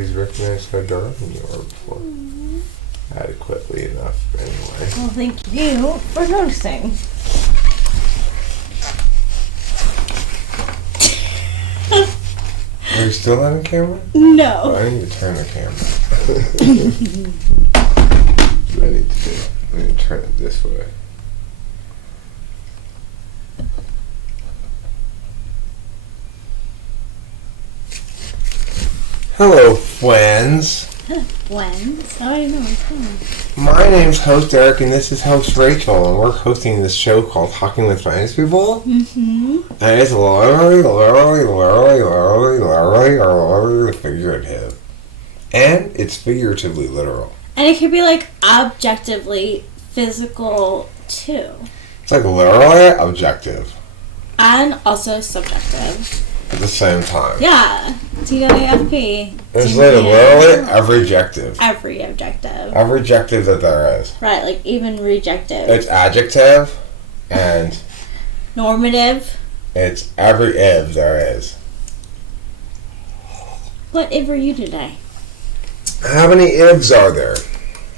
Please recognize how darling you are before. Adequately enough, anyway. Well, thank you for noticing. Are you still on camera? No. Oh, I need to turn the camera. That's what I need to do. I need to turn it this way. Hello, friends. Friends? I don't know what's going on. My name's host Eric, and this is host Rachel, and we're hosting this show called Talking with Friends People. Mm-hmm. And it's literally figurative. And it's figuratively literal. And it could be like objectively physical too. It's like literally objective. And also subjective. At the same time. Yeah. TWFP. It's literally every adjective. Every objective. Every adjective that there is. Right, like even rejective. It's adjective and normative. it's every if there is. What if are you today? How many ifs are there?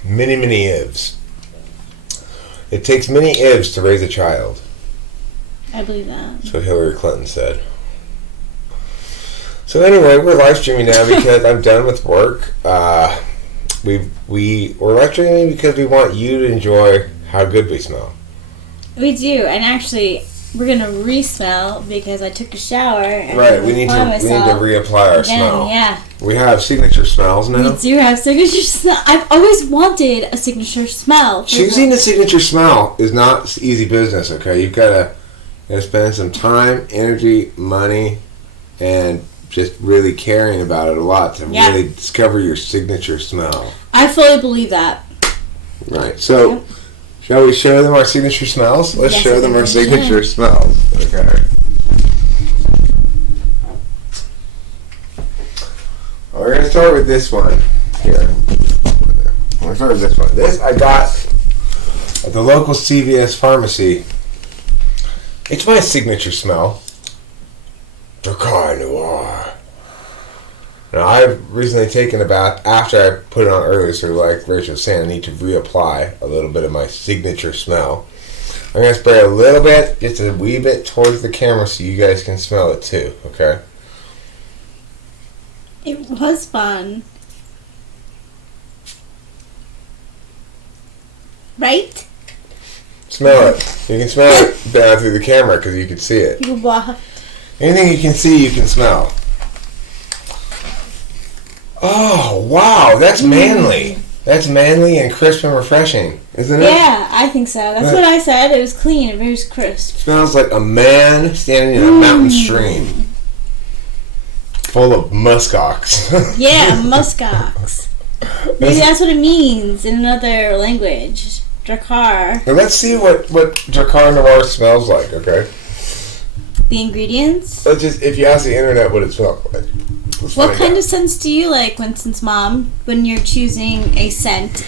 Many, many ifs. It takes many ifs to raise a child. I believe that. That's what Hillary Clinton said. So anyway, we're live streaming now because I'm done with work. We're live streaming because we want you to enjoy how good we smell. We do, and actually, we're gonna re-smell because I took a shower. And Right, we need to reapply our smell. Yeah. We have signature smells now. We do have signature smell. I've always wanted a signature smell. Choosing a signature smell is not easy business. Okay, you've got to spend some time, energy, money, and just really caring about it a lot to really discover your signature smell. I fully believe that. Right. So, shall we show them our signature smells? Let's show them our signature smells. Okay. Well, we're going to start with this one here. We're going to start with this one. This I got at the local CVS pharmacy. It's my signature smell. Dracar Noir. Now, I've recently taken a bath after I put it on earlier, so like Rachel was saying, I need to reapply a little bit of my signature smell. I'm going to spray a little bit, just a wee bit towards the camera so you guys can smell it too, okay? It was fun. Right? Smell it. You can smell it down through the camera because you can see it. Anything you can see, you can smell. Oh, wow, that's manly. That's manly and crisp and refreshing, isn't it? Yeah, I think so. That's what I said. It was clean and it was crisp. Smells like a man standing in a mountain stream. Full of muskox. Yeah, muskox. Maybe that's what it means in another language. Dracar. And let's see what Dracar Noir smells like, okay? The ingredients? Let's just, if you ask the internet what it smells like. What kind of scents do you like, Winston's mom, when you're choosing a scent?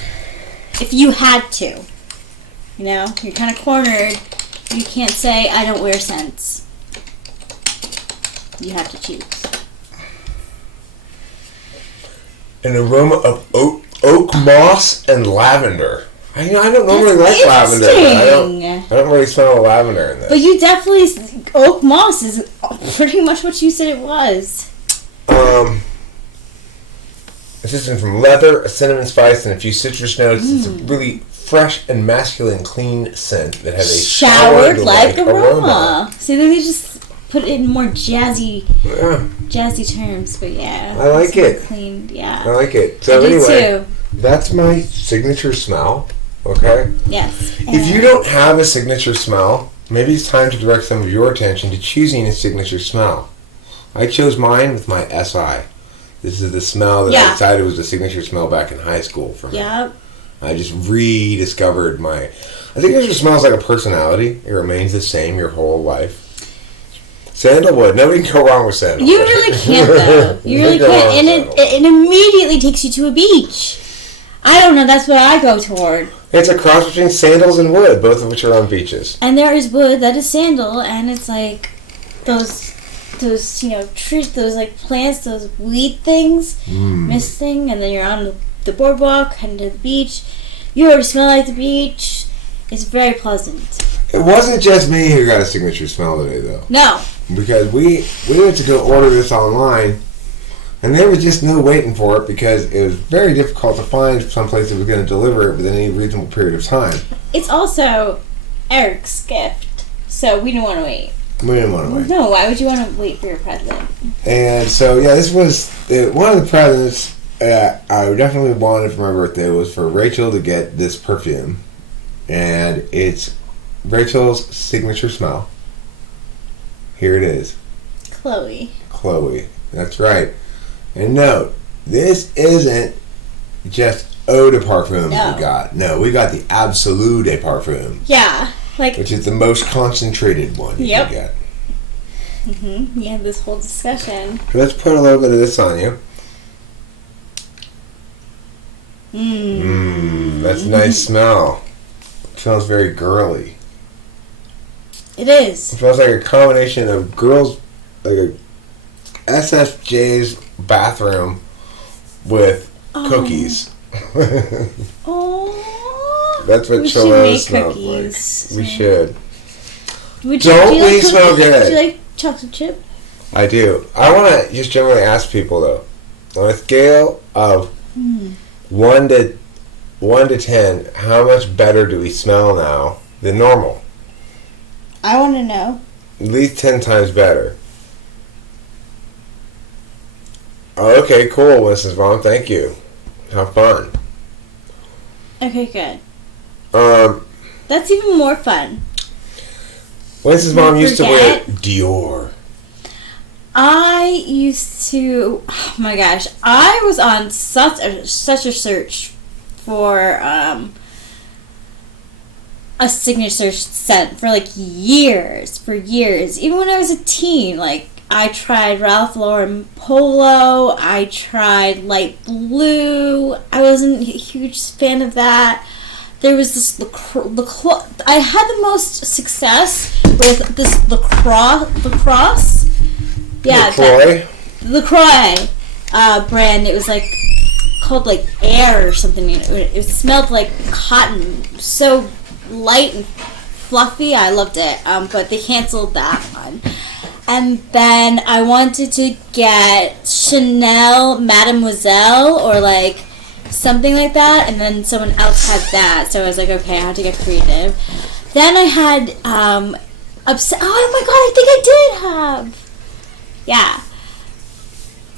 If you had to. You know, you're kind of cornered. You can't say, I don't wear scents. You have to choose. An aroma of oak moss and lavender. I don't normally like lavender. I don't really smell lavender in this. But you definitely, oak moss is pretty much what you said it was. This is from leather, a cinnamon spice, and a few citrus notes. It's a really fresh and masculine, clean scent that has a showered-like aroma. See, they just put it in more jazzy terms, but yeah. I like it. Clean, yeah. I like it. So anyway, that's my signature smell. Okay? Yes. If you don't have a signature smell, maybe it's time to direct some of your attention to choosing a signature smell. I chose mine with my SI. This is the smell that I decided was the signature smell back in high school for me. Yep. I just rediscovered my... I think it just smells like a personality. It remains the same your whole life. Sandalwood. Nobody can go wrong with sandalwood. You really can't, though. You really can't. And it immediately takes you to a beach. I don't know. That's what I go toward. It's a cross between sandals and wood, both of which are on beaches. And there is wood that is sandal, and it's like those those trees, those like plants, those weed things misting, and then you're on the boardwalk heading to the beach. You already smell like the beach. It's very pleasant. It wasn't just me who got a signature smell today, though. No. Because we went to go order this online, and there was just no waiting for it because it was very difficult to find someplace that was going to deliver it within any reasonable period of time. It's also Eric's gift, so we didn't want to wait. We didn't want to wait. No, why would you want to wait for your present? And so, yeah, this was one of the presents I definitely wanted for my birthday was for Rachel to get this perfume. And it's Rachel's signature smell. Here it is. Chloe. That's right. And note, this isn't just eau de parfum we got. No, we got the Absolue de Parfum. Yeah. Which is the most concentrated one you can get. We had this whole discussion. So let's put a little bit of this on you. That's a nice smell. It smells very girly. It is. It smells like a combination of girls, like a SFJ's bathroom with cookies. That's what Cholo smells like. We should. Don't we smell good? Do you like chocolate chip? I do. I want to just generally ask people though, on a scale of 1 to 10, how much better do we smell now than normal? I want to know. At least 10 times better. Oh, okay, cool, Mrs. Vaughn. Thank you. Have fun. Okay, good. That's even more fun. Winston's mom used to wear Dior. I used to. Oh my gosh, I was on such a search for a signature scent for like years. Even when I was a teen, like I tried Ralph Lauren Polo. I tried Light Blue. I wasn't a huge fan of that. There was this I had the most success with this lacrosse. Yeah, LaCroix brand. It was like called like Air or something. It smelled like cotton, so light and fluffy. I loved it. But they canceled that one. And then I wanted to get Chanel Mademoiselle or like something like that, and then someone else had that, so I was like, okay, I have to get creative. Then I had oh my god, I think I did have, yeah,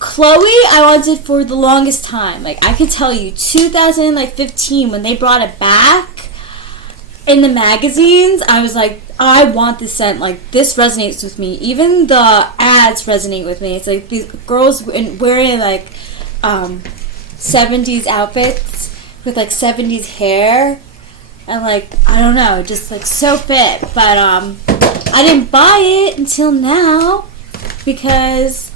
Chloe. I wanted for the longest time. Like I could tell you 2015 when they brought it back in the magazines, I was like, I want this scent. Like this resonates with me. Even the ads resonate with me. It's like these girls wearing like 70s outfits with like 70s hair and like I don't know, just like so fit. But I didn't buy it until now because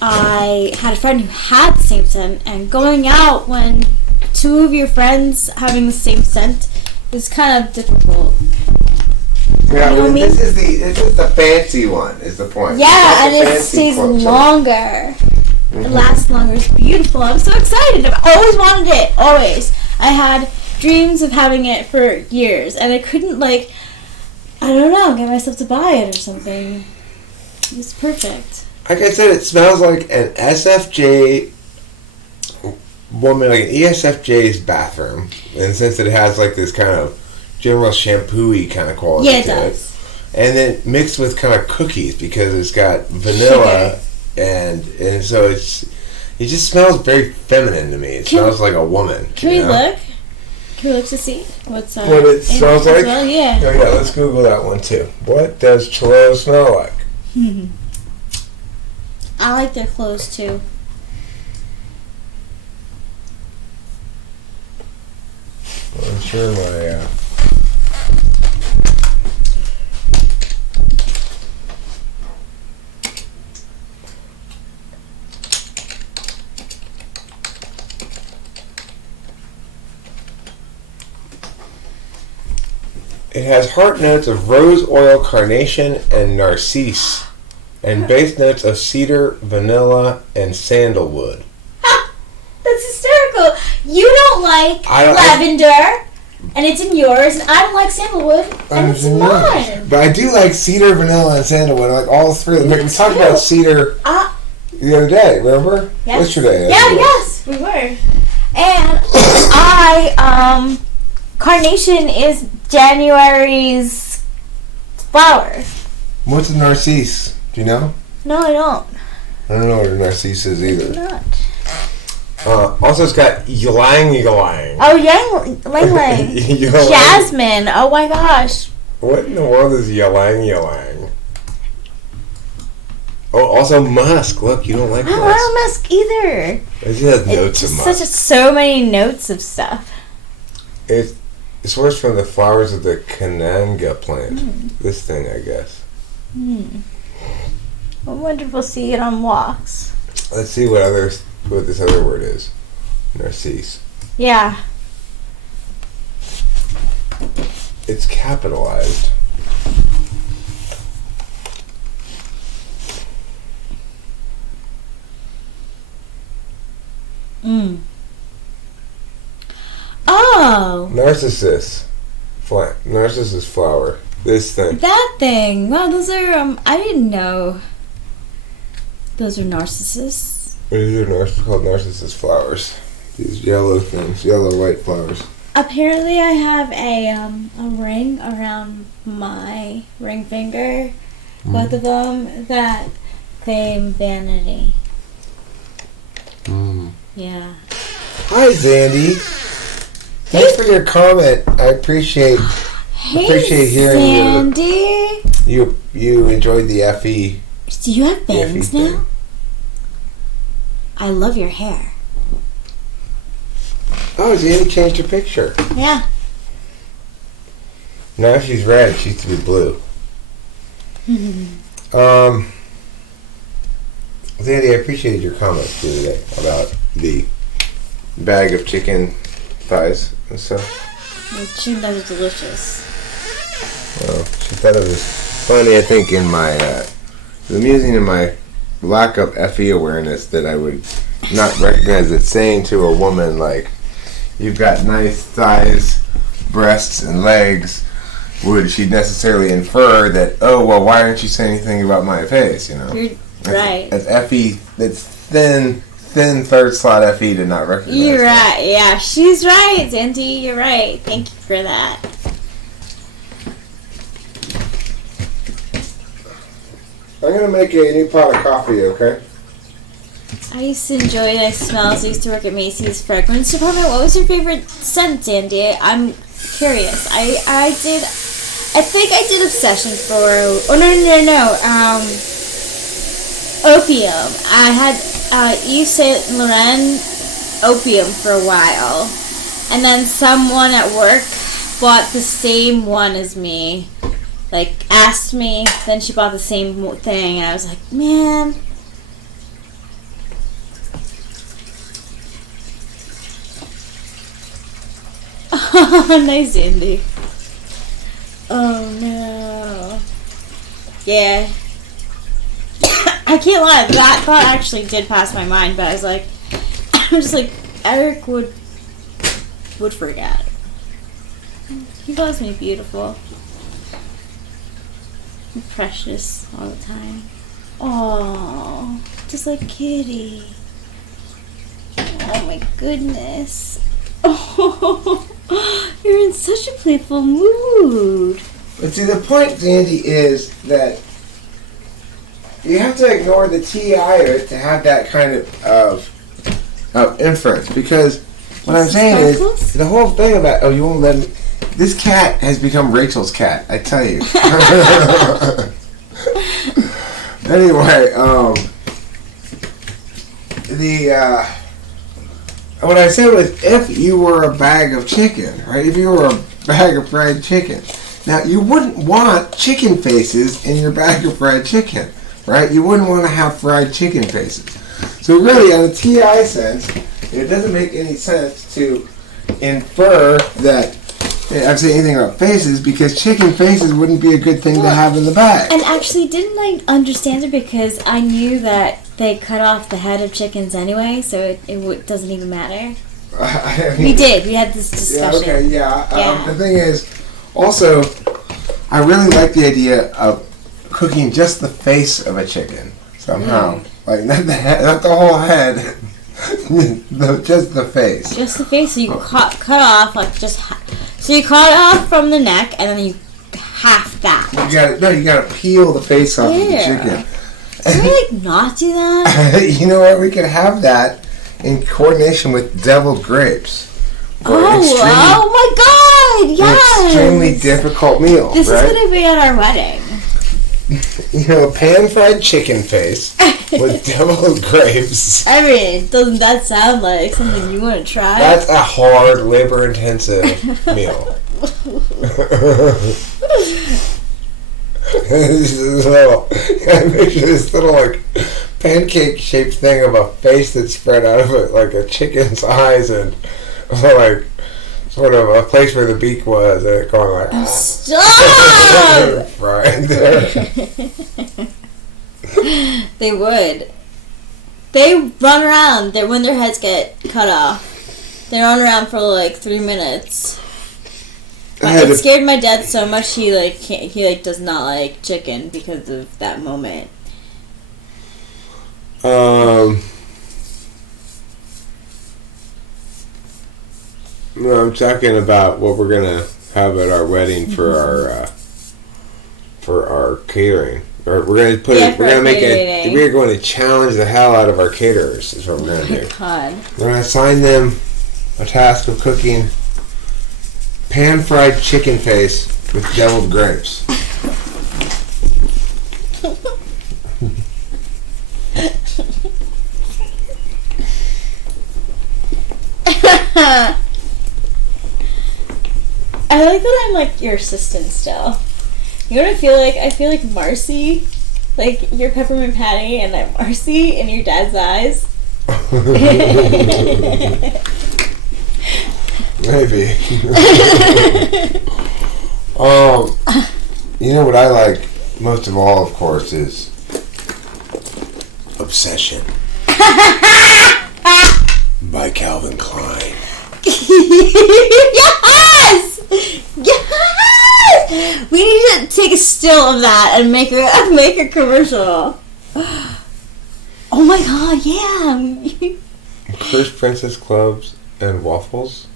I had a friend who had the same scent, and going out when two of your friends having the same scent is kind of difficult. Yeah, you know this is the fancy one is the point. Yeah, and it stays longer. It lasts longer. It's beautiful. I'm so excited. I've always wanted it. Always. I had dreams of having it for years, and I couldn't, like, I don't know, get myself to buy it or something. It's perfect. Like I said, it smells like an SFJ woman, like an ESFJ's bathroom. And since it has, like, this kind of general shampoo-y kind of quality to it. Yeah, it does. And then mixed with kind of cookies because it's got vanilla. And so it just smells very feminine to me. It smells like a woman. Can we look? Can we look to see what it smells like? Well? Yeah. Oh, yeah, let's Google that one too. What does Cholo smell like? I like their clothes too. Well, I'm sure my It has heart notes of rose oil, carnation, and narcisse and base notes of cedar, vanilla, and sandalwood. That's hysterical. You don't like lavender, and it's in yours, and I don't like sandalwood, and it's in mine. But I do like cedar, vanilla, and sandalwood. I like all three. We talked about cedar the other day, remember? Yes. Yesterday. Yes, we were. And carnation is January's flower. What's a narcisse? Do you know? No, I don't. I don't know what a narcisse is either. I do not. Also, it's got ylang ylang. Oh, ylang ylang. Jasmine. Oh my gosh. What in the world is ylang ylang? Oh, also musk. Look, you don't like musk. I don't like musk either. It has notes of musk. So many notes of stuff. It's sourced from the flowers of the cananga plant. This thing, I guess. I wonder if we'll see it on walks. Let's see what this other word is. Narcisse. Yeah. It's capitalized. Oh. Narcissus. Narcissus flower. This thing. That thing. Wow, those are, I didn't know. Those are narcissus. These are called narcissus flowers. These yellow things. Yellow-white flowers. Apparently I have a ring around my ring finger. Both of them that claim vanity. Yeah. Hi, Zandy. Thanks for your comment. I appreciate hearing Sandy. you enjoyed the FE. Do you have bangs now? Thing. I love your hair. Oh, Zandy changed her picture. Yeah. Now she's red. She used to be blue. Zandy, I appreciated your comments the other day about the bag of chicken thighs and stuff. The chicken thighs are delicious. Well, she thought it was funny, I think, in my, it was amusing in my lack of FE awareness that I would not recognize it saying to a woman, like, you've got nice thighs, breasts, and legs. Would she necessarily infer that, oh, well, why aren't you saying anything about my face, you know? You're right. That's FE, that's thin third slot FE to not recognize. You're that. right. Yeah, she's right, Zandy. You're right. Thank you for that. I'm going to make a new pot of coffee, okay? I used to enjoy nice smells. I used to work at Macy's fragrance department. What was your favorite scent, Zandy? I'm curious. I think I did Obsession for... Oh, no. Opium. I had Yves Saint Laurent Opium for a while. And then someone at work bought the same one as me. Like, asked me, then she bought the same thing, and I was like, man. Nice, Andy. Oh, no. Yeah. I can't lie, that thought actually did pass my mind, but I was like, I'm just like, Eric would forget. He calls me beautiful. And precious all the time. Oh, just like Kitty. Oh my goodness. Oh, you're in such a playful mood. But see, the point, Zandy, is that you have to ignore the TI of it to have that kind of inference. Because what I'm saying is, the whole thing about, oh, you won't let me... This cat has become Rachel's cat, I tell you. Anyway, what I said was, if you were a bag of chicken, right? If you were a bag of fried chicken. Now, you wouldn't want chicken faces in your bag of fried chicken, right? You wouldn't want to have fried chicken faces. So really, on a TI sense, it doesn't make any sense to infer that I'm saying anything about faces because chicken faces wouldn't be a good thing to have in the bag. And actually, didn't I understand it because I knew that they cut off the head of chickens anyway, so it doesn't even matter. I mean, We did. We had this discussion. Yeah, okay, yeah. The thing is, also, I really like the idea of cooking just the face of a chicken somehow. Like, not the head, not the whole head. Just the face. Just the face. So you cut off like so you cut off from the neck and then you half that. You gotta peel the face off of the chicken. Can we like not do that? You know what? We could have that in coordination with deviled grapes. Oh my God! Yes. An extremely difficult meal. This right? is gonna be at our wedding. You know, a pan-fried chicken face with deviled grapes. I mean, doesn't that sound like something you want to try? That's a hard, labor-intensive meal. I picture this little, like, pancake-shaped thing of a face that's spread out of it, like a chicken's eyes, and, like, sort of a place where the beak was, and it going like... Stop! Right there. They would. They run around when their heads get cut off. They run around for like 3 minutes. It scared my dad so much he does not like chicken because of that moment. No, I'm talking about what we're gonna have at our wedding for our catering. Or we're gonna we're going to challenge the hell out of our caterers. Is what we're gonna do. God. We're gonna assign them a task of cooking pan-fried chicken face with deviled grapes. I like that I'm like your assistant still. You know what I feel like? I feel like Marcy. Like you're Peppermint Patty and I'm Marcy in your dad's eyes. Maybe. You know what I like most of all, of course, is Obsession by Calvin Klein. Yes! Yes! We need to take a still of that and make a commercial. Oh my God, yeah. First Princess Clubs and Waffles.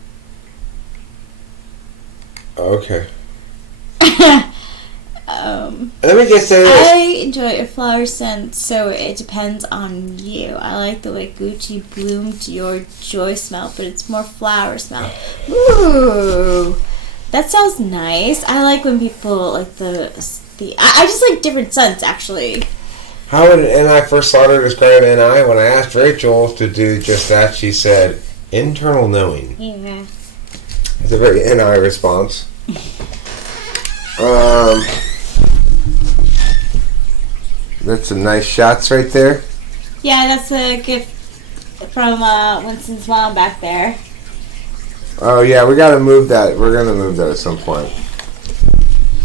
Okay. Let me just say this. I enjoy a flower scent, so it depends on you. I like the way Gucci bloomed your joy smell, but it's more flower smell. Ooh, that sounds nice. I like when people like I just like different scents actually. How would N.I. first saw her describe N.I.? When I asked Rachel to do just that, she said, internal knowing. Yeah. It's a very N.I. response. That's some nice shots right there. Yeah, that's a gift from Winston's mom back there. Oh yeah, we gotta move that. We're gonna move that at some point.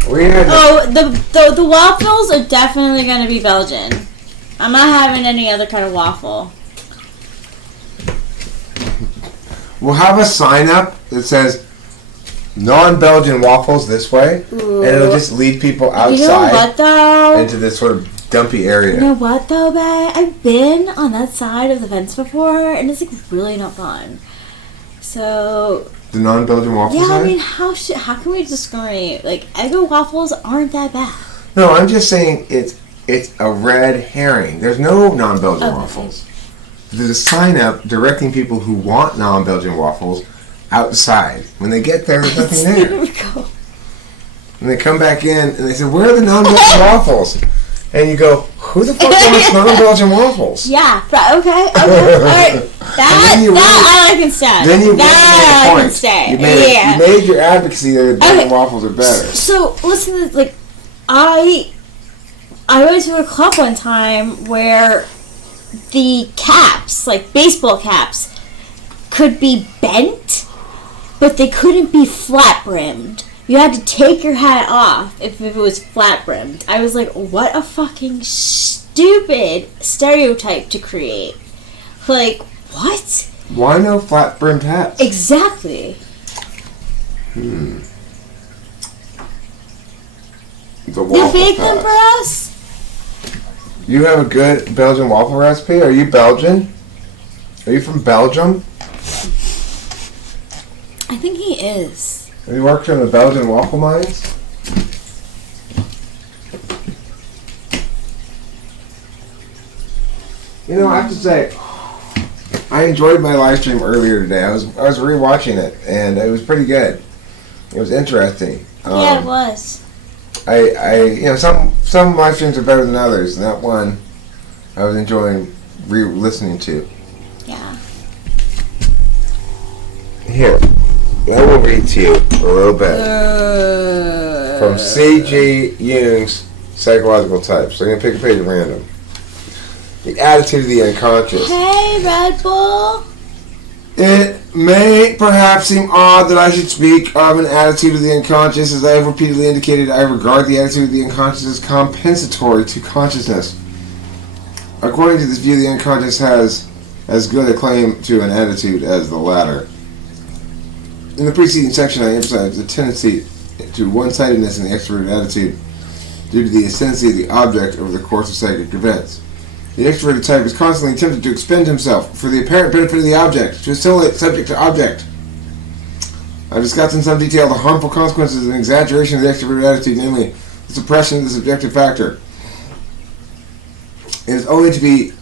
The waffles are definitely gonna be Belgian. I'm not having any other kind of waffle. We'll have a sign up that says non-Belgian waffles this way. Ooh. And it'll just lead people outside. You know what though? Into this sort of dumpy area. You know what though, babe? I've been on that side of the fence before, and it's like really not fun. So the non-Belgian waffles. Yeah, I mean, how can we discriminate? Like Eggo waffles aren't that bad. No, I'm just saying it's a red herring. There's no non-Belgian waffles. There's a sign up directing people who want non-Belgian waffles outside. When they get there, there's nothing there. There we go. And they come back in and they say, "Where are the non-Belgian waffles?" And you go, "Who the fuck wants non-Belgian waffles?" Yeah. Okay. All right. That I can stay. Then you that I can stay. You made your advocacy that Belgian waffles are better. So listen to this. Like, I went to a club one time where the caps, like baseball caps, could be bent, but they couldn't be flat brimmed. You had to take your hat off if it was flat brimmed. I was like, what a fucking stupid stereotype to create. Like, what? Why no flat brimmed hats? Exactly. The They waffle baked them for pass. us? You have a good Belgian waffle recipe? Are you Belgian? Are you from Belgium? I think he is. Have you worked in the Belgian waffle mines? You know, I have to say, I enjoyed my live stream earlier today. I was rewatching it, and it was pretty good. It was interesting. Yeah, it was. Some live streams are better than others, and that one I was enjoying listening to. Yeah. Here, I will read to you a little bit from C.G. Jung's Psychological Types. So I'm going to pick a page at random. The attitude of the unconscious. Hey, Red Bull. It may perhaps seem odd that I should speak of an attitude of the unconscious. As I have repeatedly indicated, I regard the attitude of the unconscious as compensatory to consciousness. According to this view, the unconscious has as good a claim to an attitude as the latter. In the preceding section, I emphasized the tendency to one-sidedness in the extroverted attitude due to the ascendancy of the object over the course of psychic events. The extroverted type is constantly tempted to expend himself for the apparent benefit of the object, to assimilate subject to object. I've discussed in some detail the harmful consequences of an exaggeration of the extroverted attitude, namely the suppression of the subjective factor. It is only to be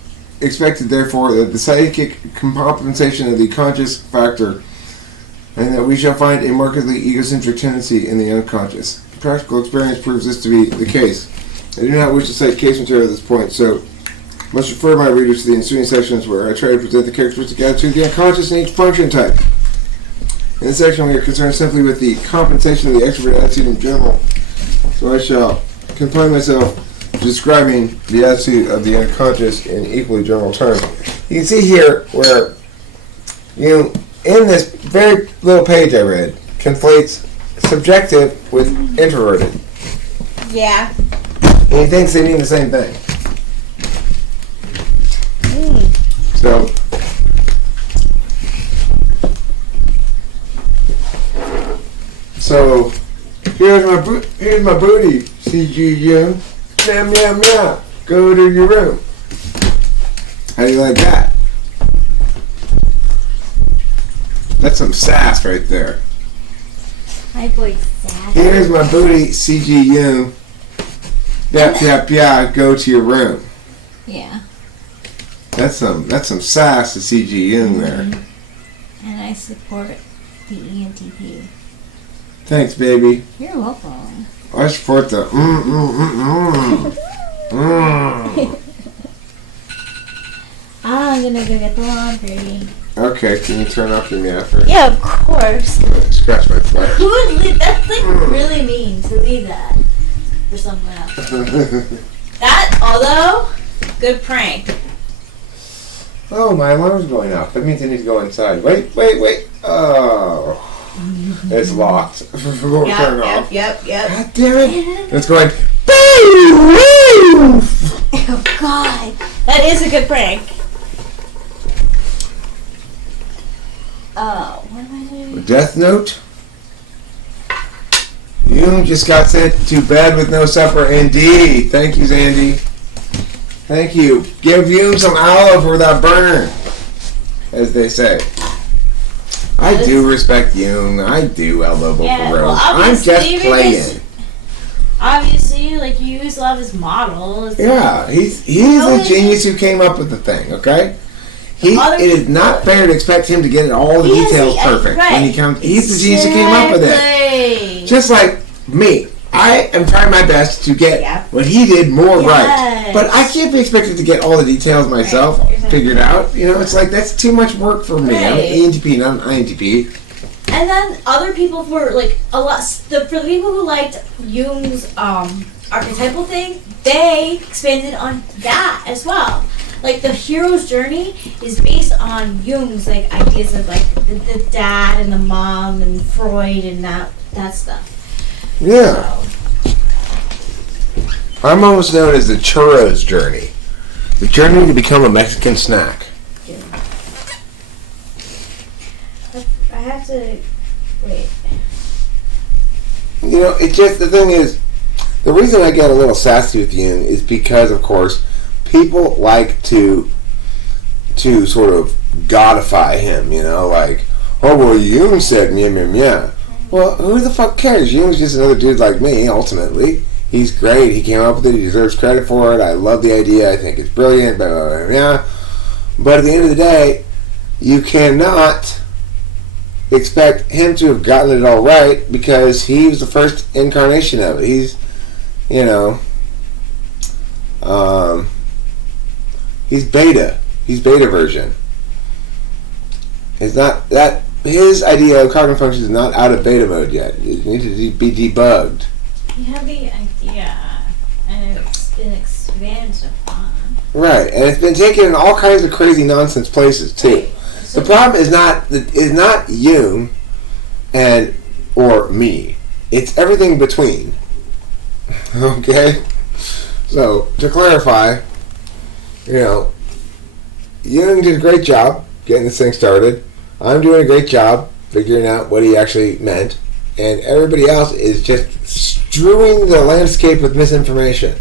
expected, therefore, that the psychic compensation of the conscious factor, and that we shall find a markedly egocentric tendency in the unconscious. Practical experience proves this to be the case. I do not wish to cite case material at this point, so must refer my readers to the ensuing sections where I try to present the characteristic attitude of the unconscious in each function type. In this section, we are concerned simply with the compensation of the extrovert attitude in general, so I shall confine myself to describing the attitude of the unconscious in equally general terms. You can see here where, in this very little page I read, conflates subjective with introverted. Yeah. And he thinks they mean the same thing. So here's my booty, C.G. Jung. Meow, meow, meow. Go to your room. How do you like that? That's some sass right there. My boy's sad. Here's my booty, C.G. Jung. Yap, yap, yap. Go to your room. Yeah. That's some sass to C.G. Jung there. And I support the ENTP. Thanks, baby. You're welcome. I support the I'm gonna go get the laundry. Okay, can you turn off your meow first? Yeah, of course. Scratch my flesh. Who would leave? That's like really mean to leave that for someone else. That, although, good prank. Oh, my alarm's going off. That means I need to go inside. Wait. Oh. It's locked. Won't turn off. Yep. God damn it. It's going. Oh, God. That is a good prank. Oh, what am I doing? Death Note. You just got sent to bed with no supper. Indeed. Thank you, Zandy. Thank you. Give you some olive for that burner, as they say. I do respect Jung. I do elbow for Rose. Well, I'm just playing. Obviously, like, you use love as model. Yeah, he's the genius who came up with the thing, okay? It is not fair to expect him to get all the details perfect when he comes. He's the genius who came up with it. Just like me. I am trying my best to get what he did more right. But I can't be expected to get all the details myself figured out. You know, it's like, that's too much work for me. I'm an ENTP, not an INTP. And then other people for the people who liked Jung's archetypal thing, they expanded on that as well. like the hero's journey is based on Jung's like ideas of like the dad and the mom and Freud and that stuff. Yeah. So, I'm almost known as the churros journey. The journey to become a Mexican snack. yeah. I have to wait. You know, it just, the thing is, the reason I get a little sassy with Jung is because, of course, people like to sort of godify him, you know, like, oh, well, Jung said meh, meh, meh. Well, who the fuck cares? Jung's just another dude like me, ultimately. He's great. He came up with it. He deserves credit for it. I love the idea. I think it's brilliant. Blah, blah, blah, blah. But at the end of the day, you cannot expect him to have gotten it all right because he was the first incarnation of it. He's, you know, he's beta. He's beta version. It's not that his idea of cognitive function is not out of beta mode yet. It needs to be debugged. You have the idea, and it's been expanded upon. Right, and it's been taken in all kinds of crazy nonsense places too. Right. So The problem is not Jung and or me. It's everything between. Okay? So, to clarify, you know, Jung did a great job getting this thing started. I'm doing a great job figuring out what he actually meant. And everybody else is just strewing the landscape with misinformation.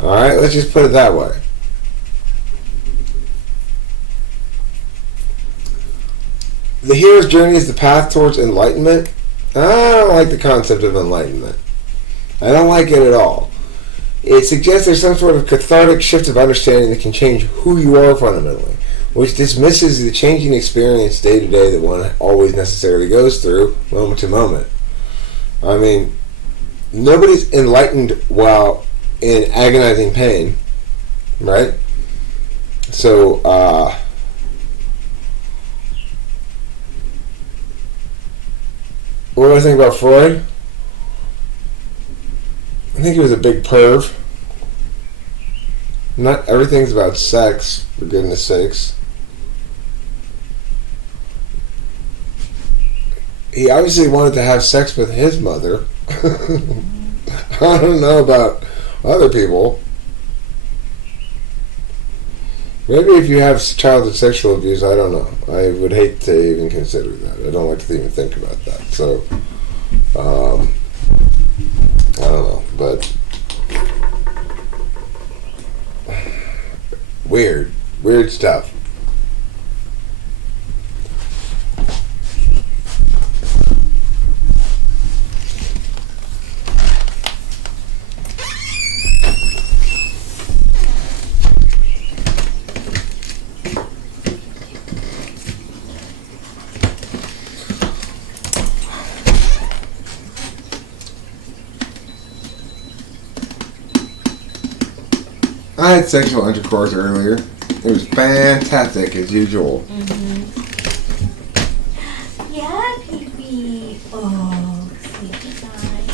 Alright, let's just put it that way. The hero's journey is the path towards enlightenment. I don't like the concept of enlightenment. I don't like it at all. It suggests there's some sort of cathartic shift of understanding that can change who you are fundamentally, which dismisses the changing experience day to day that one always necessarily goes through, moment to moment. I mean, nobody's enlightened while in agonizing pain, right? So, what do I think about Freud? I think he was a big perv. Not everything's about sex, for goodness sakes. He obviously wanted to have sex with his mother. I don't know about other people. Maybe if you have childhood sexual abuse, I don't know. I would hate to even consider that. I don't like to even think about that. So, I don't know. But weird stuff. I had sexual intercourse earlier. It was fantastic as usual. Yeah, baby. Oh, sleepy time.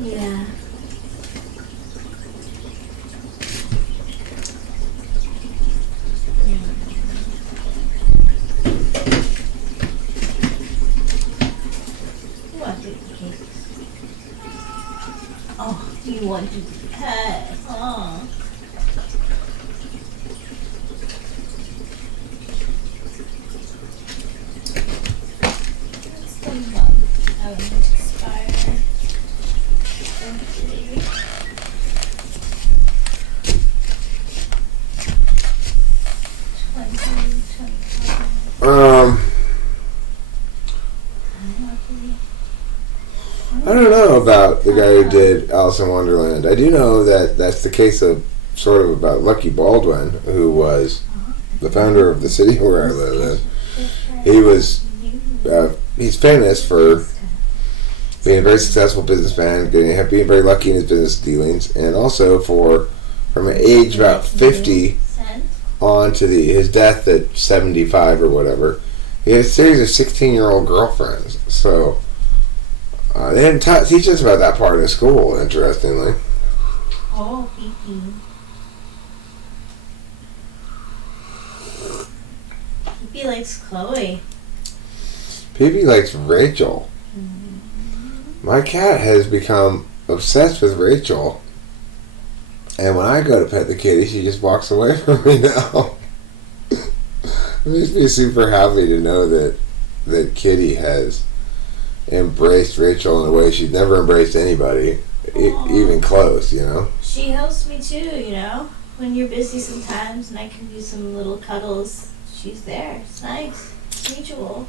Yeah. What did the cakes? Oh, you wanted to cut. Oh. That's the month of expire. Okay. I don't know about the guy who did Alice in Wonderland. I do know that that's the case of sort of about Lucky Baldwin, who was the founder of the city where I live in. He was he's famous for being a very successful businessman, being very lucky in his business dealings, and also for from an age about 50 on to his death at 75 or whatever. He had a series of 16-year-old girlfriends. So they didn't teach us about that part in school, interestingly. Oh, Pee-Pee. Pee-Pee likes Chloe. Pee-Pee likes Rachel. My cat has become obsessed with Rachel. And when I go to pet the kitty, she just walks away from me now. It makes me super happy to know that Kitty has embraced Rachel in a way she's never embraced anybody, even close, you know? She helps me too, you know? When you're busy sometimes and I can use some little cuddles, she's there. It's nice. It's mutual.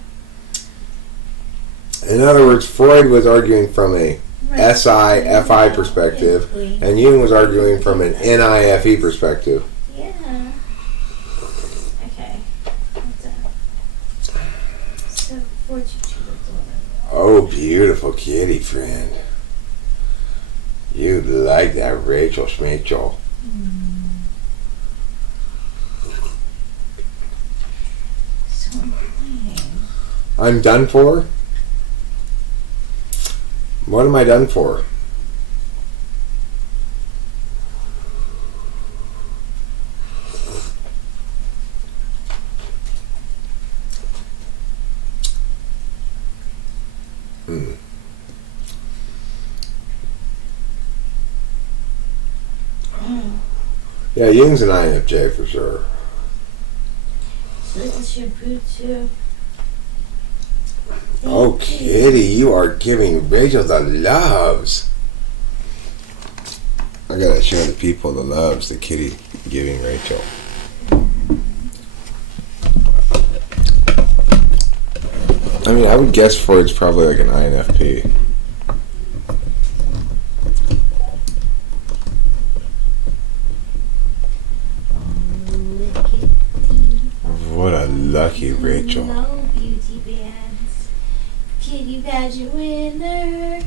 In other words, Freud was arguing from a SI-FI perspective, and Jung was arguing from an NIFE perspective. Yeah. Okay. So, oh, beautiful kitty friend. You like that Rachel Schmachel. So annoying. I'm done for? What am I done for? Yeah, Jung's an INFJ for sure. So this is shampoo too. Oh, Kitty, you are giving Rachel the loves. I gotta show the people the loves that Kitty giving Rachel. I mean, I would guess Freud's probably like an INFP. What a lucky Rachel. No beauty bands. Kitty pageant winner.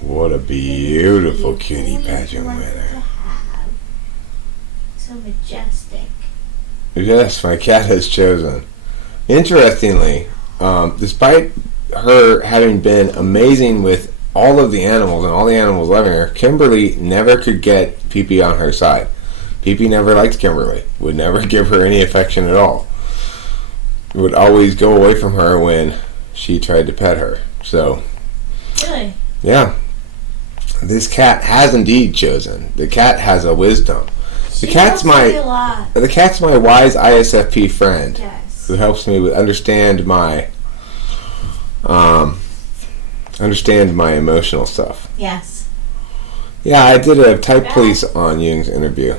What a beautiful kitty pageant winner. So majestic. Yes, my cat has chosen. Interestingly, despite her having been amazing with all of the animals and all the animals loving her, Kimberly never could get Pee-Pee on her side. Pee-Pee never liked Kimberly, would never give her any affection at all. Would always go away from her when she tried to pet her. So, Really? yeah. This cat has indeed chosen. The cat has a wisdom. The cat's my wise ISFP friend, yes, who helps me with understand my emotional stuff. Yes. Yeah, I did a type police on Jung's interview.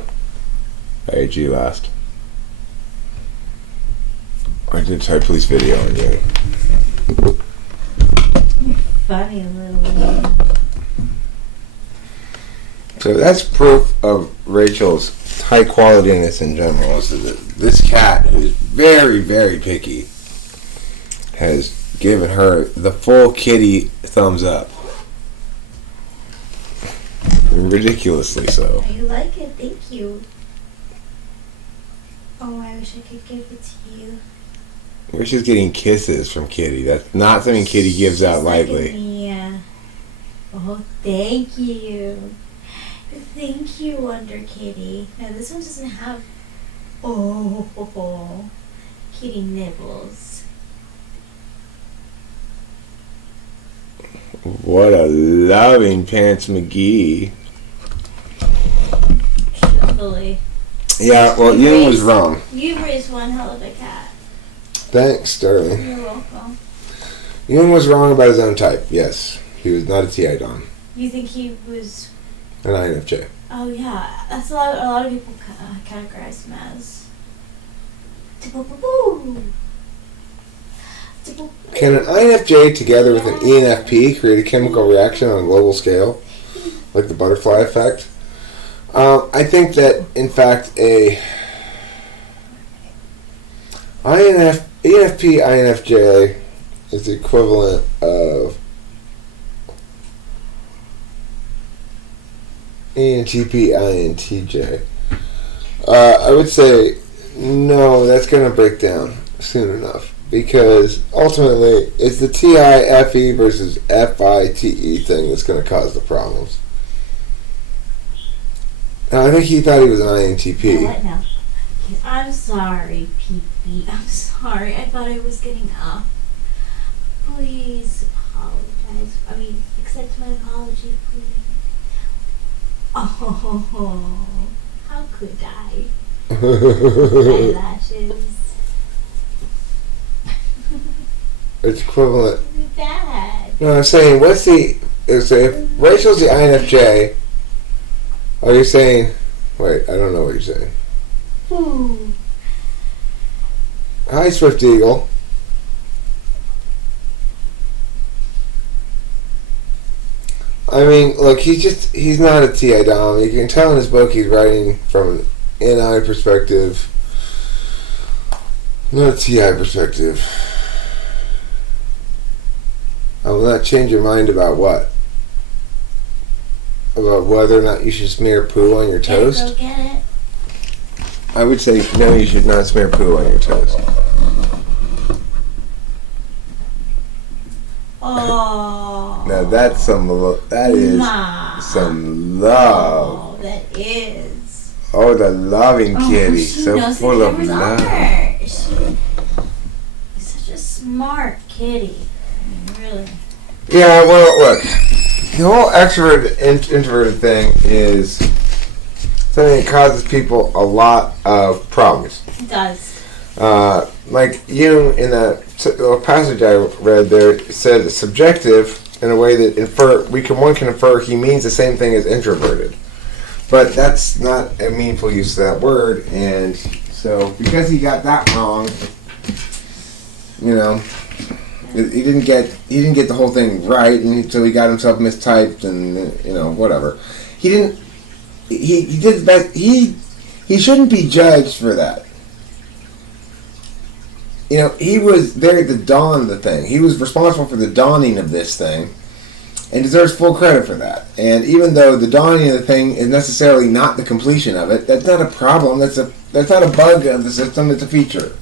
AG last. I did a type police video on Jung. Funny little. So that's proof of Rachel's high qualityness in general. Is that this cat, who's very, very picky, has given her the full kitty thumbs up. Ridiculously so. You like it? Thank you. Oh, I wish I could give it to you. We're just getting kisses from Kitty. That's not something Kitty gives out lightly. Yeah. Oh, thank you. Thank you, Wonder Kitty. Now this one doesn't have kitty nibbles. What a loving Pants McGee. Truthfully. Yeah, well, Jung was wrong. You've raised one hell of a cat. Thanks, Sterling. You're welcome. Jung was wrong about his own type, yes. He was not a TI Don. You think he was... An INFJ. Oh yeah, that's a lot of people categorize him as. Can an INFJ together with an ENFP create a chemical reaction on a global scale? Like the butterfly effect? I think that, in fact, a ENFP INFJ is the equivalent of ENTP INTJ. I would say no, that's going to break down soon enough. because ultimately it's the TIFE versus FITE thing that's going to cause the problems. And I think he thought he was an INTP. What now? I'm sorry, PP. I'm sorry. I thought I was getting up. Please apologize. I mean, accept my apology, please. Oh, how could I? Eyelashes. It's equivalent. Isn't it bad? No, I'm saying, what's the... If Rachel's the INFJ, are you saying... Wait, I don't know what you're saying. Ooh. Hi, Swift Eagle. I mean, look, he's not a TI Dom. You can tell in his book he's writing from an NI perspective, not a TI perspective. I will not change your mind about what? About whether or not you should smear poo on your toast? Go get it. I would say no, you should not smear poo on your toast. Oh. Now that's some that is Ma. some love. Oh, that is. Oh, the loving kitty, She so knows full the of camera's on love. her. She's such a smart kitty. I mean, really. Yeah, well, look, the whole extroverted introverted thing is something that causes people a lot of problems. It does. Like you in the passage I read there said it's subjective in a way that one can infer he means the same thing as introverted, but that's not a meaningful use of that word, and so because he got that wrong, you know, he didn't get the whole thing right, and so he got himself mistyped, and you know, whatever. He did the best. He shouldn't be judged for that. You know, he was there at the dawn of the thing. He was responsible for the dawning of this thing and deserves full credit for that. And even though the dawning of the thing is necessarily not the completion of it, that's not a problem. That's not a bug of the system. It's a feature.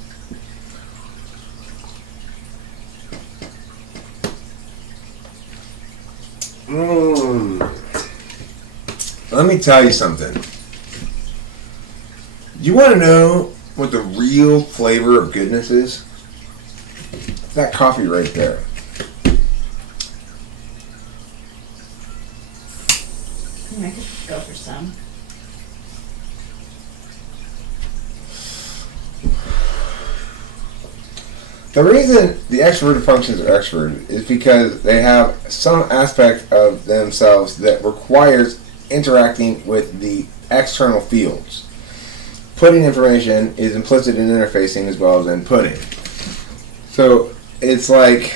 Let me tell you something. You want to know what the real flavor of goodness is? It's that coffee right there. I could go for some. The reason the extroverted functions are extroverted is because they have some aspect of themselves that requires interacting with the external fields. Putting information is implicit in interfacing as well as inputting. So it's like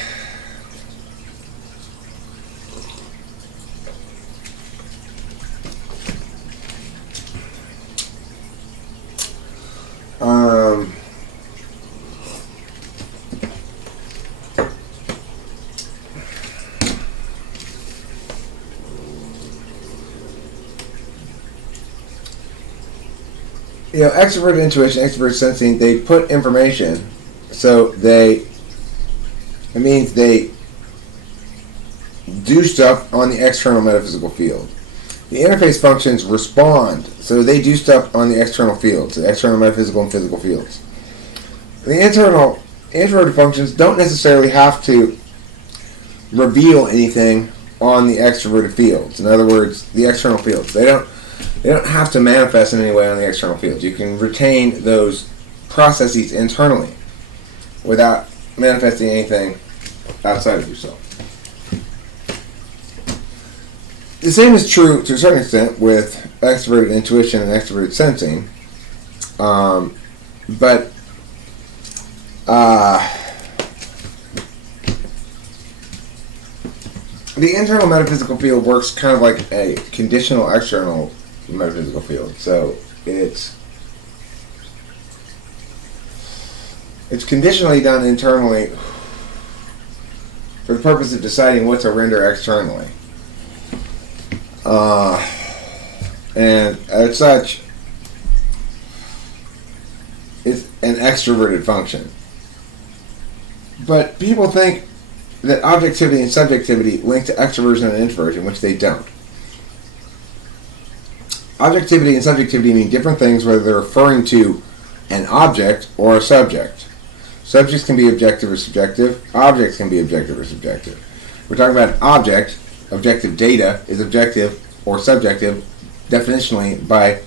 you know, extroverted intuition, extroverted sensing, they put information, so it means they do stuff on the external metaphysical field. The interface functions respond, so they do stuff on the external fields, the external metaphysical and physical fields. The internal introverted functions don't necessarily have to reveal anything on the extroverted fields. In other words, the external fields. They don't have to manifest in any way on the external fields. You can retain those processes internally without manifesting anything outside of yourself. The same is true to a certain extent with extroverted intuition and extroverted sensing, but the internal metaphysical field works kind of like a conditional external metaphysical field. So it's conditionally done internally for the purpose of deciding what to render externally. And as such, it's an extroverted function. But people think that objectivity and subjectivity link to extroversion and introversion, which they don't. Objectivity and subjectivity mean different things whether they're referring to an object or a subject. Subjects can be objective or subjective. Objects can be objective or subjective. We're talking about an object. Objective data is objective or subjective definitionally by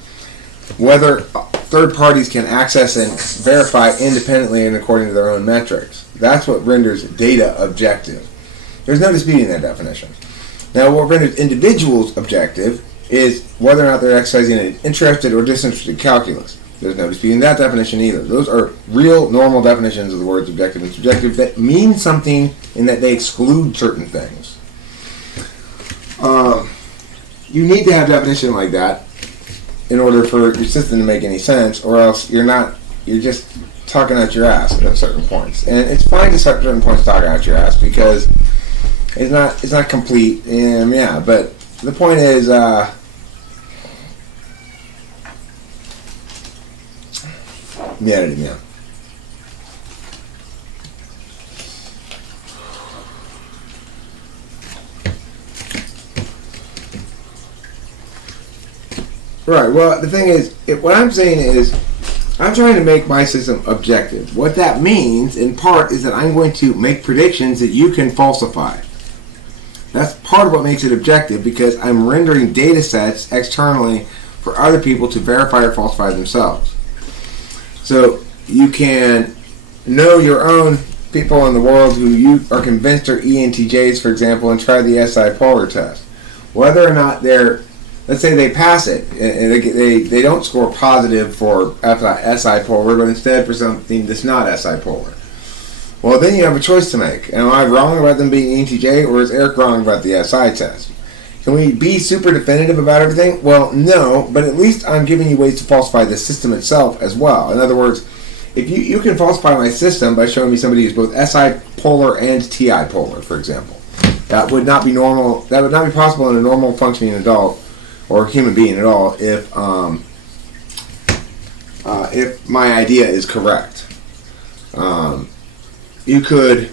whether third parties can access and verify independently and according to their own metrics. That's what renders data objective. There's no disputing that definition. Now, what renders individuals objective is whether or not they're exercising an interested or disinterested calculus. There's no disputing that definition either. Those are real, normal definitions of the words objective and subjective that mean something in that they exclude certain things. You need to have a definition like that in order for your system to make any sense, or else you're just talking out your ass at certain points. And it's fine to start certain points talking out your ass because it's not complete. And yeah, but the point is, yeah. Right, well, the thing is, what I'm saying is, I'm trying to make my system objective. What that means, in part, is that I'm going to make predictions that you can falsify. That's part of what makes it objective, because I'm rendering data sets externally for other people to verify or falsify themselves. So, you can know your own people in the world who you are convinced are ENTJs, for example, and try the SI polar test. Whether or not let's say they pass it, and they don't score positive for SI polar, but instead for something that's not SI polar. Well, then you have a choice to make. Am I wrong about them being ENTJ, or is Eric wrong about the SI test? Can we be super definitive about everything? Well, no, but at least I'm giving you ways to falsify the system itself as well. In other words, if you can falsify my system by showing me somebody who's both SI polar and TI polar, for example. That would not be normal. That would not be possible in a normal functioning adult or human being at all if my idea is correct. You could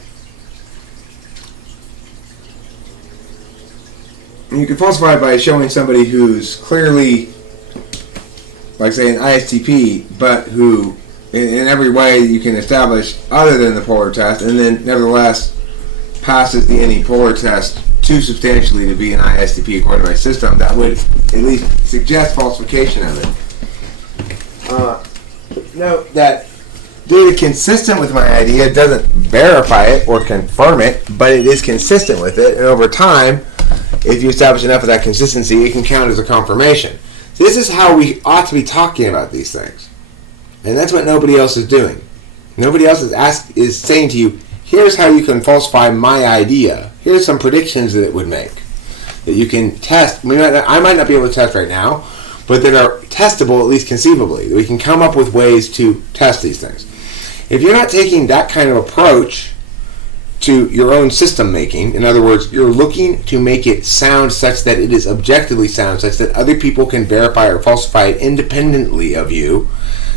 falsify by showing somebody who's clearly, like say, an ISTP, but who in every way you can establish other than the polar test, and then nevertheless passes the NE polar test too substantially to be an ISTP according to my system. That would at least suggest falsification of it. Note that data consistent with my idea doesn't verify it or confirm it, but it is consistent with it, and over time, if you establish enough of that consistency, it can count as a confirmation. So this is how we ought to be talking about these things. And that's what nobody else is doing. Nobody else is saying to you, here's how you can falsify my idea. Here's some predictions that it would make that you can test. I might not be able to test right now, but that are testable, at least conceivably. We can come up with ways to test these things. If you're not taking that kind of approach to your own system making, in other words, you're looking to make it sound such that it is objectively sound, such that other people can verify or falsify it independently of you,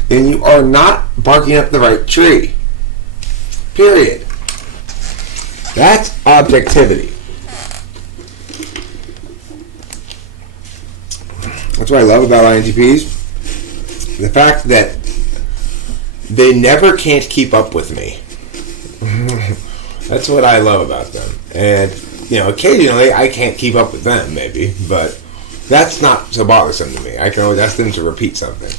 then you are not barking up the right tree. Period. That's objectivity. That's what I love about INTPs. The fact that they never can't keep up with me. That's what I love about them. And, occasionally I can't keep up with them, maybe, but that's not so bothersome to me. I can always ask them to repeat something.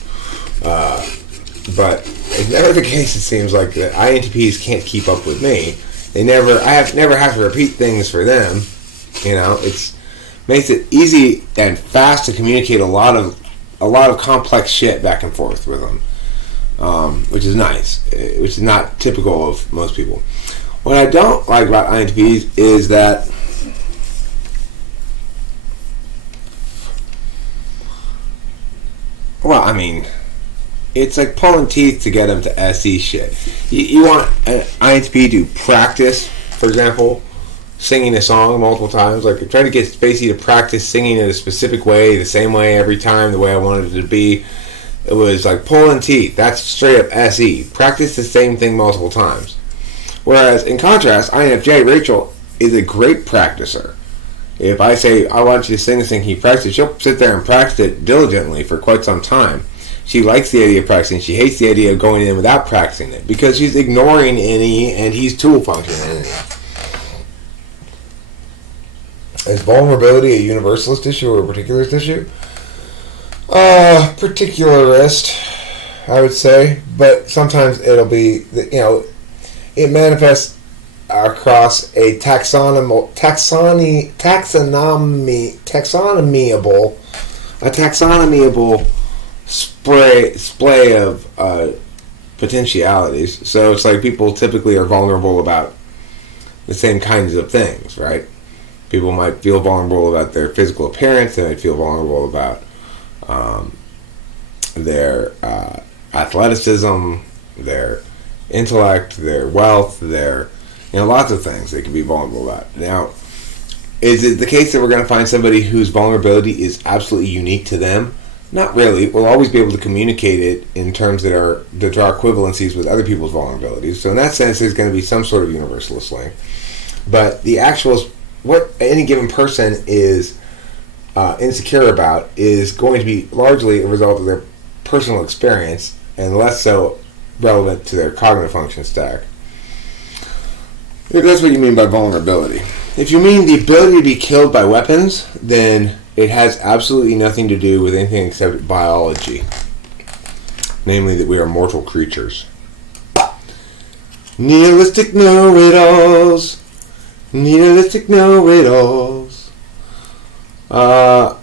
But it's never the case, it seems like, that INTPs can't keep up with me. I never have to repeat things for them. It makes it easy and fast to communicate a lot of complex shit back and forth with them, which is nice, which is not typical of most people. What I don't like about INTPs is that it's like pulling teeth to get them to SE shit. You want an INTP to practice, for example, singing a song multiple times. Like, trying to get Spacey to practice singing in a specific way, the same way every time, the way I wanted it to be. It was like pulling teeth. That's straight up SE. Practice the same thing multiple times. Whereas, in contrast, INFJ, Rachel, is a great practicer. If I say, I want you to sing this thing, can you practice it? She'll sit there and practice it diligently for quite some time. She likes the idea of practicing. She hates the idea of going in without practicing it because she's ignoring any, and he's tool functioning any. Is vulnerability a universalist issue or a particularist issue? Particularist, I would say. But sometimes it'll be, it manifests across a taxonomiable splay of potentialities. So it's like people typically are vulnerable about the same kinds of things, right? People might feel vulnerable about their physical appearance. They might feel vulnerable about their athleticism, their intellect, their wealth, their lots of things they can be vulnerable about. Now, is it the case that we're going to find somebody whose vulnerability is absolutely unique to them? Not really. We'll always be able to communicate it in terms that draw equivalencies with other people's vulnerabilities. So in that sense, there's going to be some sort of universalist link. But the actual, what any given person is insecure about is going to be largely a result of their personal experience and less so relevant to their cognitive function stack. If that's what you mean by vulnerability. If you mean the ability to be killed by weapons, then it has absolutely nothing to do with anything except biology. Namely that we are mortal creatures. Nihilistic know-it-alls. Nihilistic know-it-alls. What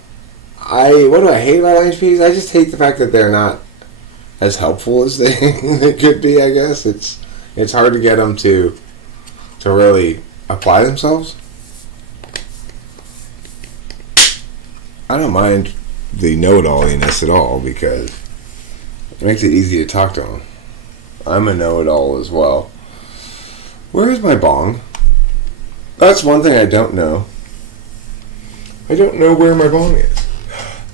do I hate about INFPs? I just hate the fact that they're not as helpful as they could be, I guess. It's hard to get them to really apply themselves. I don't mind the know-it-alliness at all because it makes it easy to talk to them. I'm a know-it-all as well. Where is my bong? That's one thing I don't know. I don't know where my bong is.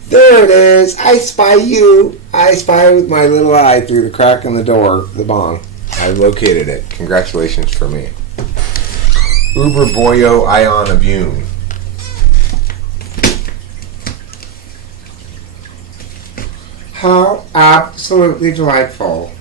There it is. I spy you. I spy with my little eye through the crack in the door, the bong. I located it. Congratulations for me. Uber Boyo Ion of Yoon. How absolutely delightful.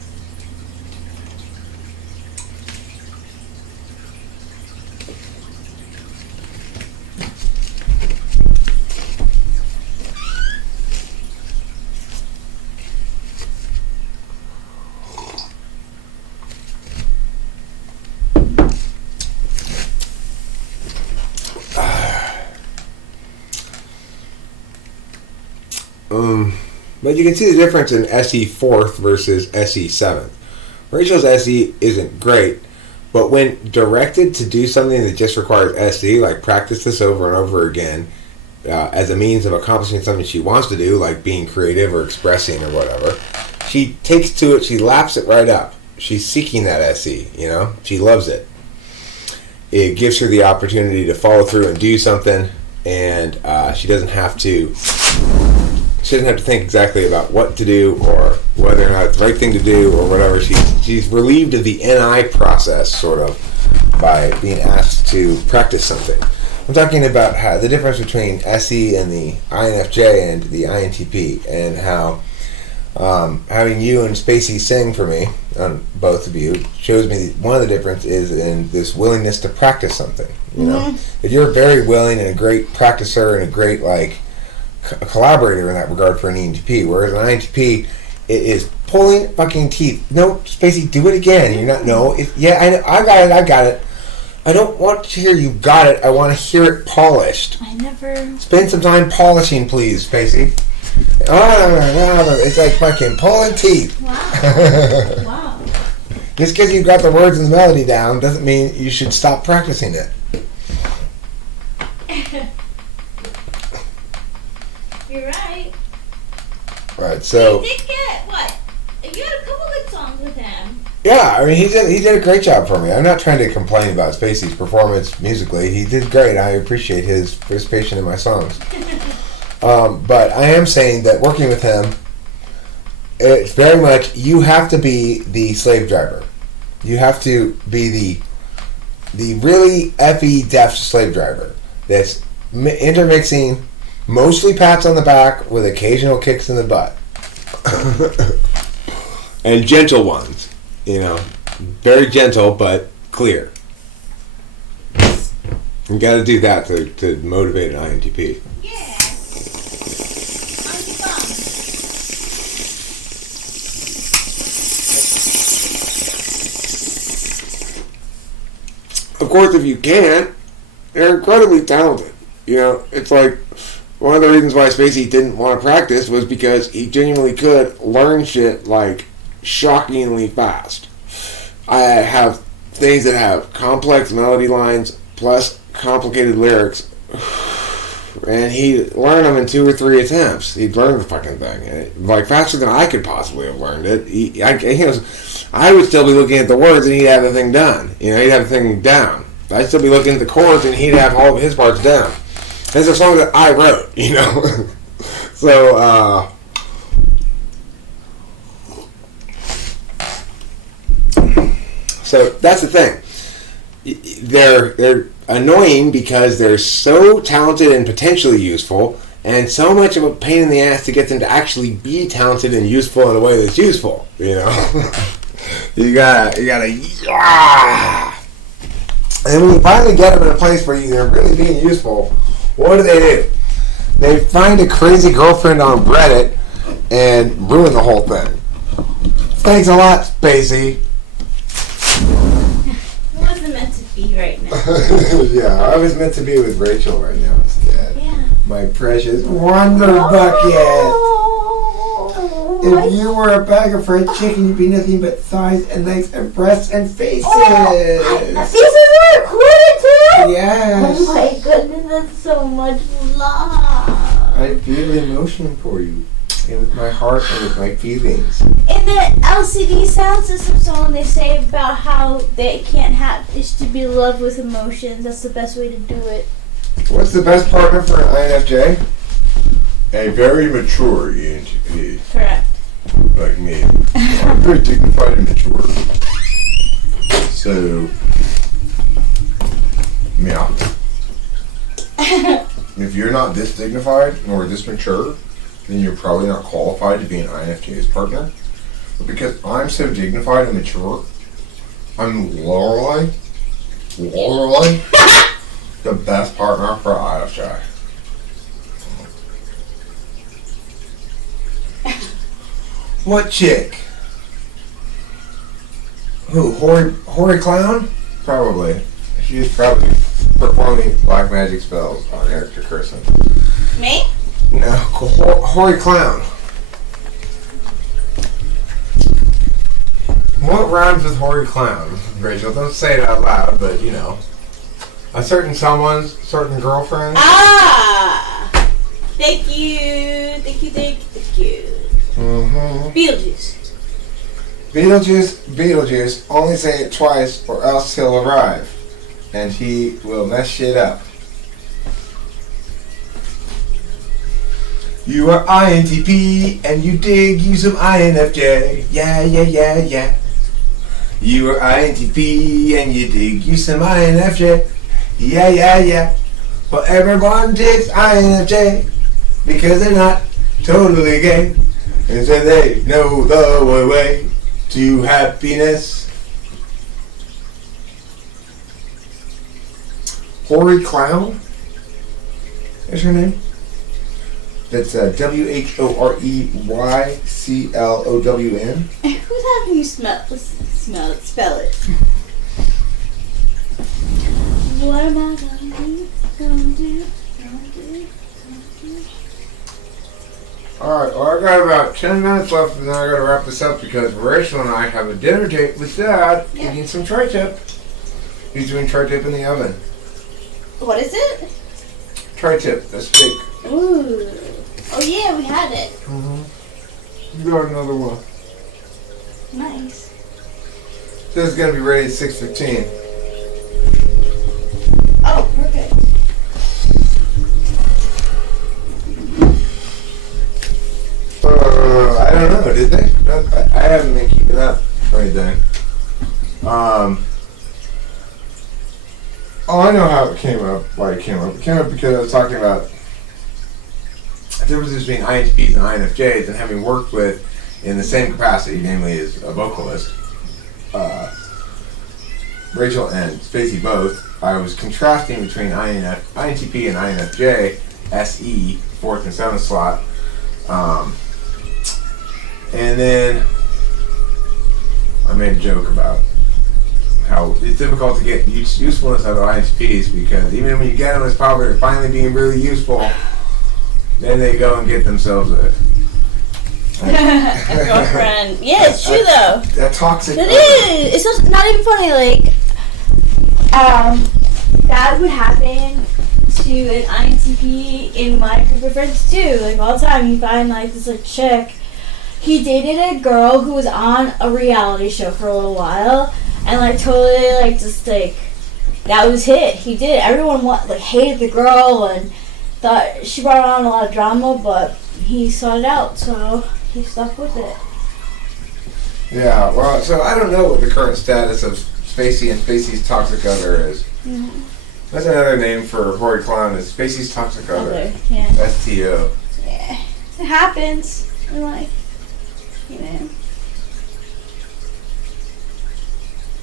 But you can see the difference in SE 4th versus SE 7th. Rachel's SE isn't great, but when directed to do something that just requires SE, like practice this over and over again, as a means of accomplishing something she wants to do, like being creative or expressing or whatever, she takes to it, she laps it right up. She's seeking that SE, She loves it. It gives her the opportunity to follow through and do something, and she doesn't have to think exactly about what to do or whether or not it's the right thing to do or whatever. She's relieved of the NI process, sort of, by being asked to practice something. I'm talking about how the difference between SE and the INFJ and the INTP, and how having you and Spacey sing for me, on both of you, shows me one of the differences is in this willingness to practice something. That you're very willing and a great practicer and a great a collaborator in that regard for an ENTP, whereas an INTP, it is pulling fucking teeth. No, Spacey, do it again. You're not. No, I got it. I don't want to hear you got it. I want to hear it polished. I never. Spend some time polishing, please, Spacey. It's like fucking pulling teeth. Wow. Wow. Just because you've got the words and the melody down doesn't mean you should stop practicing it. You're right. Right, so. He did get what? You had a couple good songs with him. Yeah, I mean, he did a great job for me. I'm not trying to complain about Spacey's performance musically. He did great. I appreciate his participation in my songs. But I am saying that working with him, it's very much, you have to be the slave driver. You have to be the really effy deft slave driver that's intermixing mostly pats on the back with occasional kicks in the butt. And gentle ones, you know. Very gentle, but clear. You got to do that to motivate an INTP. Yeah. Of course, if you can't, they're incredibly talented. You know, it's like one of the reasons why Spacey didn't want to practice was because he genuinely could learn shit like shockingly fast. I have things that have complex melody lines plus complicated lyrics, and he'd learn them in 2 or 3 attempts. He'd learn the fucking thing, like faster than I could possibly have learned it. I would still be looking at the words, and he'd have the thing done. You know, he'd have the thing down. I'd still be looking at the chords, and he'd have all of his parts down. It's a song that I wrote, you know. So, so that's the thing. They're annoying because they're so talented and potentially useful, and so much of a pain in the ass to get them to actually be talented and useful in a way that's useful. You know, you gotta, yeah. And when you finally get them in a place where they're really being useful, what do? They find a crazy girlfriend on Reddit and ruin the whole thing. Thanks a lot, Spacey. Wasn't meant to be right now. Yeah, I was meant to be with Rachel right now instead. Yeah. My precious Wonder Bucket. If you were a bag of fried chicken, you'd be nothing but thighs and legs and breasts and faces. Faces are included too? Yes. Oh my goodness, that's so much love. I feel emotion for you. And with my heart and with my feelings. In the LCD sound system song, they say about how they can't have, it's to be loved with emotions. That's the best way to do it. What's the best partner for an INFJ? A very mature ENTP. Correct. Like me. I'm very dignified and mature. So, yeah. If you're not this dignified nor this mature, then you're probably not qualified to be an INFJ's partner. But because I'm so dignified and mature, I'm Lorelei, the best partner for INFJ. What chick? Who? Hoary Clown? Probably. She's probably performing black magic spells on Eric Dickerson. Me? No, Hoary Clown. What rhymes with Hoary Clown? Rachel, don't say it out loud, but you know. A certain someone's, certain girlfriend. Ah! Thank you. Mm-hmm. Beetlejuice, only say it twice or else he'll arrive. And he will mess shit up. You are INTP and you dig you some INFJ. Yeah. You are INTP and you dig you some INFJ. Yeah. Well, everyone digs INFJ because they're not totally gay. And so they know the way to happiness. Hoary Clown is her name. That's WHOREYCLOWN. Who's having you spell it? What am I gonna do? Alright, well I got about 10 minutes left and then I gotta wrap this up because Rachel and I have a dinner date with Dad eating some tri-tip. He's doing tri-tip in the oven. What is it? Tri-tip, a steak. Ooh. Oh yeah, we had it. You got another one. Nice. This is gonna be ready at 6:15. Oh, perfect. I don't know, did they? I haven't been keeping up or anything. Oh, I know how it came up. Why it came up? It came up because I was talking about the differences between INTPs and INFJs, and having worked with in the same capacity, namely as a vocalist, Rachel and Spacey both. I was contrasting between INTP and INFJ, SE, 4th and 7th slot, and then I made a joke about how it's difficult to get usefulness out of INTPs, because even when you get them as probably finally being really useful, then they go and get themselves a girlfriend. Yeah, it's true though. A toxic. It is. It's just not even funny. Like, that would happen to an INTP in my group of friends too. Like all the time, you find like this like chick. He dated a girl who was on a reality show for a little while, and like totally like just like that was it. He did. Everyone hated the girl and thought she brought on a lot of drama, but he sought it out, so he stuck with it. Yeah. Well, so I don't know what the current status of Spacey and Spacey's toxic other is. Mm-hmm. That's another name for Horrid Clown, is Spacey's toxic other. Yeah. STO. Yeah, it happens in life. You know.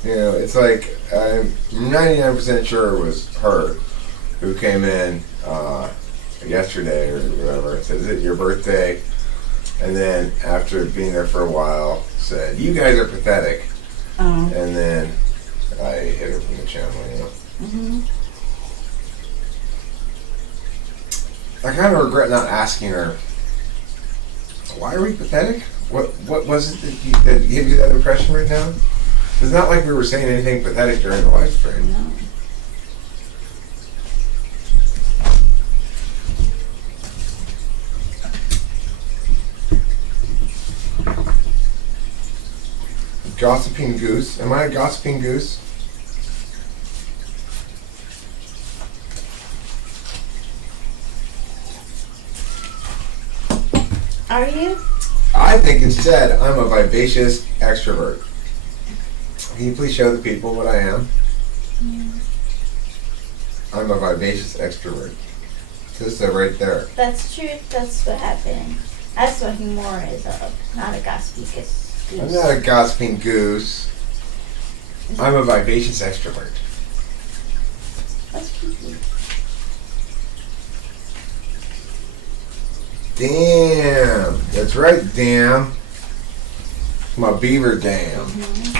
You know, it's like I'm 99% sure it was her who came in yesterday or whatever and said, "Is it your birthday?" And then after being there for a while, said, "You guys are pathetic." Oh. And then I hit her from the channel. You know. Mm-hmm. I kind of regret not asking her, "Why are we pathetic? What was it that gave you that impression right now?" It's not like we were saying anything pathetic during the live stream. No. Gossiping goose. Am I a gossiping goose? Are you? I think instead I'm a vivacious extrovert. Can you please show the people what I am? I'm a vivacious extrovert. This is right there. That's true. That's what happened. That's what humor is of. Not a gossipy goose. I'm not a gossiping goose. I'm a vivacious extrovert. That's creepy. Damn. That's right, damn. My beaver dam. Mm-hmm.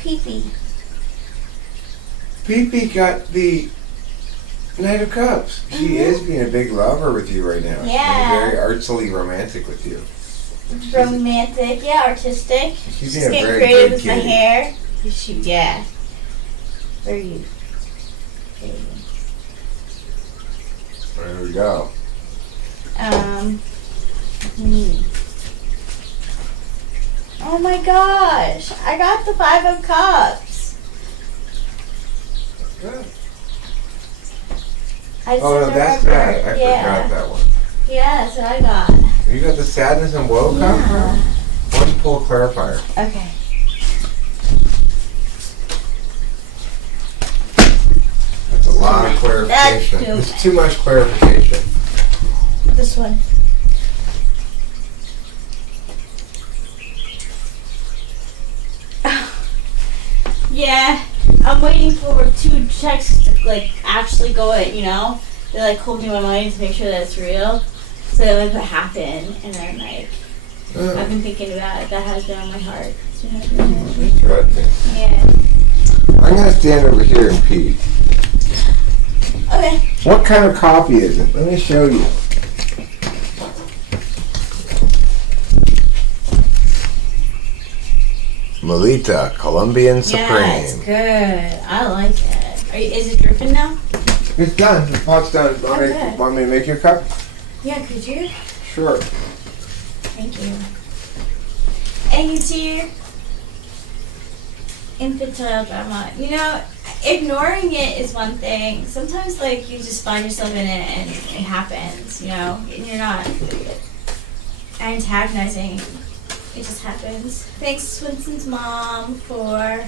Pee-pee. Pee-pee got the Knight of Cups. She is being a big lover with you right now. Yeah. She's very artfully romantic with you. Romantic, yeah, artistic. She's Just being a getting very creative good with my kitty. hair. Yeah. Very good. There we go. Me. Oh my gosh! I got the 5 of Cups. Good. I just Oh, no, have to that's remember. bad. I Yeah. forgot that one. Yeah, that's what I got. You got the sadness and woe Yeah. card? Why don't you pull a clarifier? Okay. That's a lot of clarification. That's too It's too much clarification. This one. Yeah, I'm waiting for 2 checks to actually go in, you know? They're holding my mind to make sure that it's real. So they what happened, and then I've been thinking about it. That has been on my heart. Interesting. Yeah. I'm going to stand over here and pee. Okay. What kind of coffee is it? Let me show you. Melita, Colombian Supreme. Yeah, it's good. I like it. Is it dripping now? It's done. The pot's done. Okay. Want me to make you a cup? Yeah, could you? Sure. Thank you. And you to your infantile drama. You know, ignoring it is one thing. Sometimes, like, you just find yourself in it and it happens, you know? And you're not antagonizing. It just happens. Thanks, Swinson's mom, for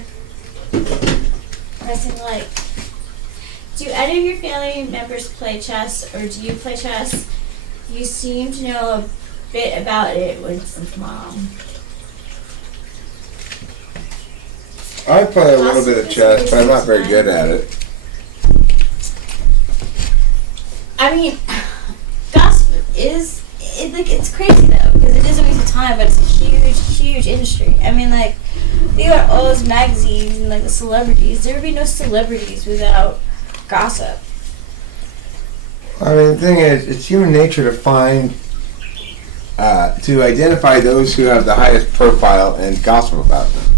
pressing like. Do any of your family members play chess, or do you play chess? You seem to know a bit about it, Winston's mom. I play a little bit of chess, but I'm not very good at it. I mean, gossip is it's crazy though, because it is a waste of time, but it's a huge industry. I mean, like, think about all those magazines and like the celebrities. There would be no celebrities without gossip. I mean, the thing is, it's human nature to find, to identify those who have the highest profile and gossip about them.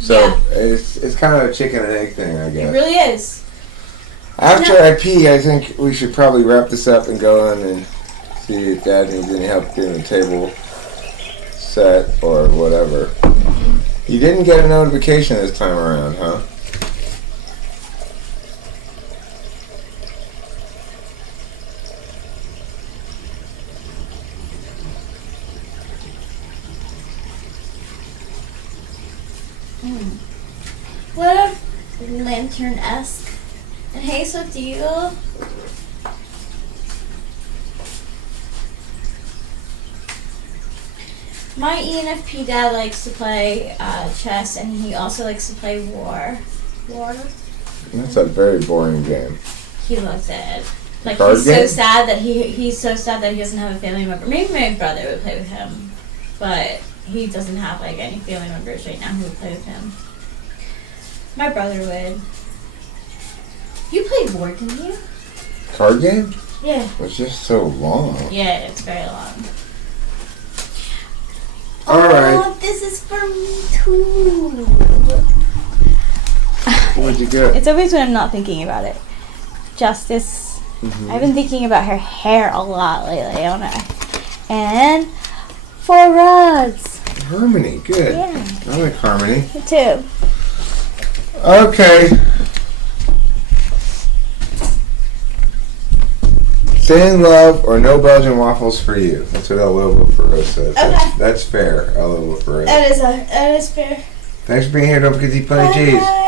So Yeah. it's kind of a chicken and egg thing, I It guess. really is. After I pee, I think we should probably wrap this up and go in and see if Dad needs any help getting the table set or whatever. You didn't get a notification this time around, huh? What a lantern-esque. And hey, Swift Eagle. My ENFP dad likes to play chess, and he also likes to play war. That's a very boring game. He loves it. Like, Card he's game? so sad that he's so sad that he doesn't have a family member. Maybe my brother would play with him, but he doesn't have like any family members right now who would play with him. My brother would. You played war, didn't you? Card game? Yeah. It's just so long. Yeah, it's very long. Alright. Oh, this is for me too. What'd you get? It's always when I'm not thinking about it. Justice. I've been thinking about her hair a lot lately on her. And 4 rods. Harmony, good. Yeah. I like Harmony. Me too. Okay. Thin love or no Belgian waffles for you. That's what El Lobo Ferro says. Okay. That's fair, El Lobo Ferro. That is fair. Thanks for being here. Don't forget to eat plenty of cheese. Bye.